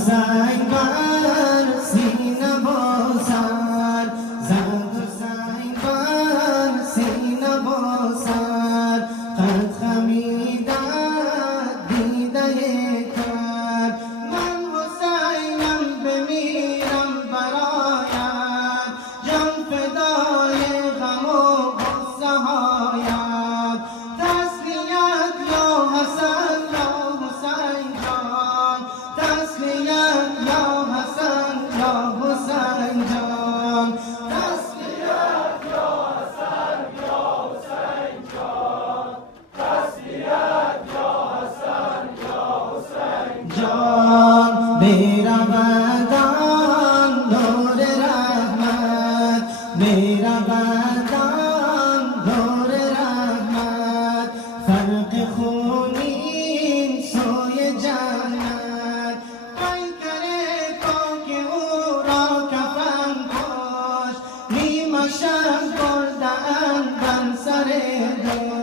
حسین بر سینه و سر، زد حسین بر سینه و سر، خط خمیدن دیده کرد. من حسینم بمیرم برایت، جان فدای غم و غصه هایم. تسلیت یا حسن یا حسین جان، تسلیت یا حسن یا حسین جان، تسلیت یا حسن یا حسین جان، تسلیت یا حسن یا حسین جان. میرودان نور رحمت، میرودان نور رحمت، فرق خونین سوی جنت. پیکر پاک او را کفن پوش، نیمه شب برده‌اند بر سر دوش.